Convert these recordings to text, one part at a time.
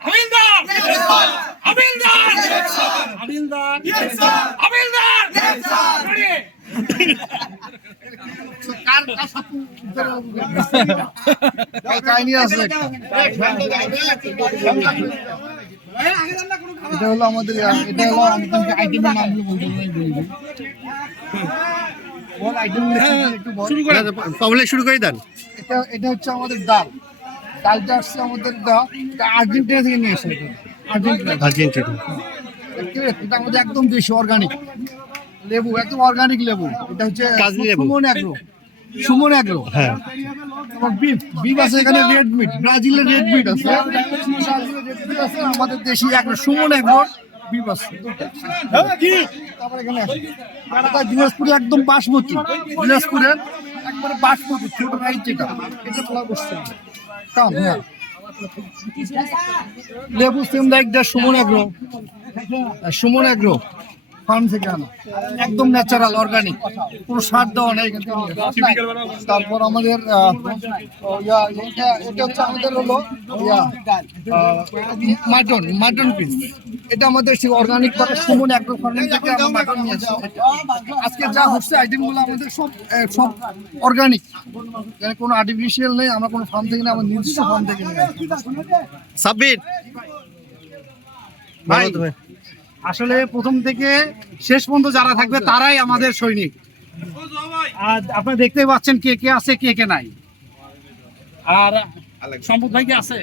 হাবিলদার হাবিলদার হাবিলদার হাবিলদার। এটা হলো আমাদের এটা হলো আইটেমের নামগুলো বলতে হবে, আমি বলে দিই। বল আইটেম একটু বল। পাবলিক শুরু করে দেন এটা এটা হচ্ছে আমাদের ডাল ডালটা আসছে আমাদের দা- আর্জেন্টিনা থেকে নিয়ে এটা। আর্জেন্টিনা। আর্জেন্টিনা। এটা আমাদের একদম দেশি অর্গানিক লেবু একদম অর্গানিক লেবু। এটা হচ্ছে সুমন অ্যাগ্রো সুমন অ্যাগ্রো হ্যাঁ। বিফ বিফ আছে এখানে রেড মিট ব্রাজিলের রেড মিট আছে। আমাদের দেশি অ্যাগ্রো সুমন অ্যাগ্রো বিফ আছে। তারপরে এখানে দিনাজপুরে একদম বাসমতি। দিনাজপুরের একবারে বাসমতি ছোট রাইস যেটা, এটা তোলা বসছে কাম হ্যাঁ। লেবু same like the Suman agro. Suman agro farm থেকে আনা। একদম ন্যাচারাল অর্গানিক কোনো সার দেওয়া নেই তারপর আমাদের এটা এটা হচ্ছে আমাদের হলো মাটন মাটন পিস এটা আমাদের সেই অর্গানিক ভাবে সুমন অ্যাগ্রো ফার্মিং থেকে মাটন নিয়ে আসি আজকে যা হচ্ছে আইটেমগুলো আমাদের সব সব অর্গানিক কোনো আর্টিফিশিয়াল নেই আমরা কোনো ফার্ম থেকে না আমার নিজস্ব ফার্ম থেকে আসি। সাব্বির! ভাই। আসলে প্রথম থেকে শেষ পর্যন্ত যারা থাকবে তারাই আমাদের সৈনিক। আর আপনারা দেখতেই পাচ্ছেন কে কে আছে, কে কে নাই। আর সম্পদ ভাই কি আছে?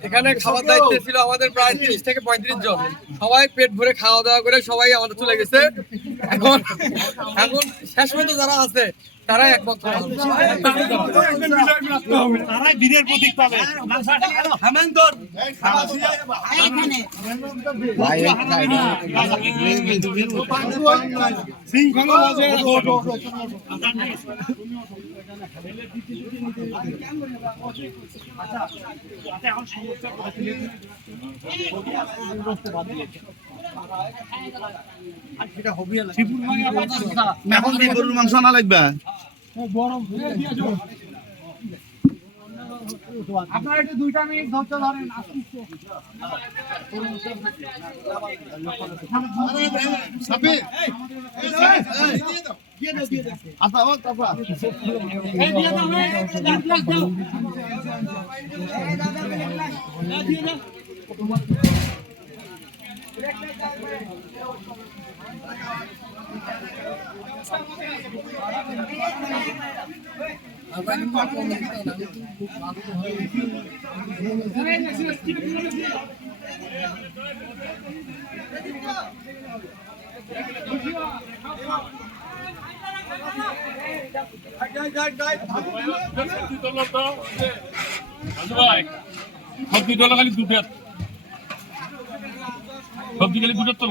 এখানে খাবার দায়িত্ব ছিল আমাদের প্রায় তিরিশ থেকে পঁয়ত্রিশ জন সবাই পেট ভরে খাওয়া দাওয়া করে সবাই আমাদের চলে গেছে এখন এখন শেষ পর্যন্ত যারা আছে তারাই একমাত্র তারাই বীরের প্রতীক পাবে শৃঙ্খলা। এখন কি গরুর মাংস না লাগবে আপনারা একটু দুইটা মিনিট ধৈর্য ধরেন আস্তে সবজি ডলা খালি দুটো সবজি খালি দুটো তো